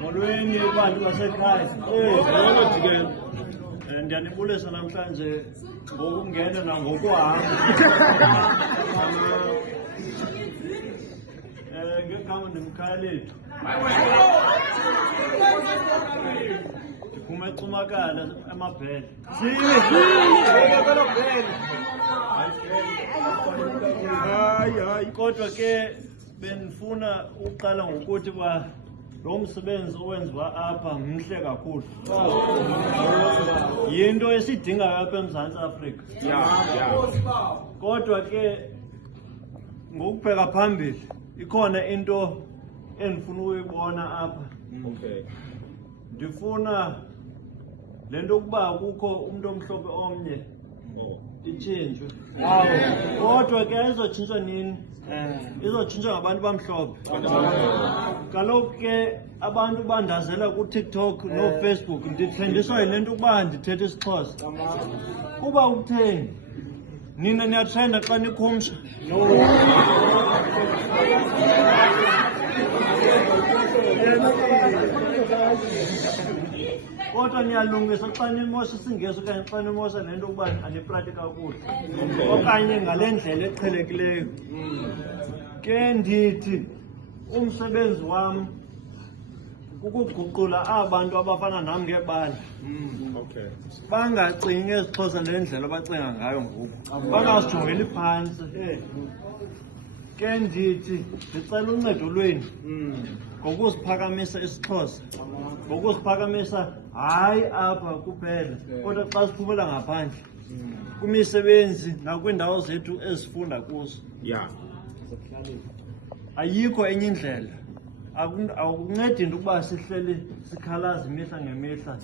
molweni bantu basekhaya. Ndiyanibulisa namhlanje ngokungena nangokuhamba. Ngegama ndimkhayalethu. Ndiphuma eCumakala eMabhele. Hayi kodwa ke benifuna uqala ngokuthi lo msebenzi owenziwa apha mhle kakhulu. Yinto esidingayo apha eMzantsi Afrika. Kodwa ke ngokubheka phambili ikhona into endifuna ukuyibona apha. Ndifuna lento ukuba kukho umuntu omhlophe omnye itshintshwe. Kodwa ke izotshintshwa nini? Izotshintshwa ngabantu bamhlophe. Kaloku ke abantu bandazela ku-TikTok no-Facebook ndithendiswa yile nto ukuba ndithetha isiXhosa. Kuba ukutheni? Nina niyatrenda xa nikhumsha. Kodwa niyalungisa xa nimosha isingesi okanye xa nimosha le nto ukuba aniprati kakuhle okanye ngale ndlela eqhelekileyo. Ke ndithi umsebenzi wam kukuguqula abantu abafana nam ngebala. Bangacingi esiXhosa ngendlela abacinga ngayo ngoku, bangasijongeli phantsi. Ke ndithi ndicela uncedo lwenu ngokuziphakamisa isiXhosa, ngokuziphakamisa hayi apha kuphela kodwa xa siphumela ngaphandle kwimisebenzi nakwiindawo zethu ezifunda kuzo. Ayikho enye indlela. Akuncedi into ukuba sihleli sikhalaza imihla ngemihla.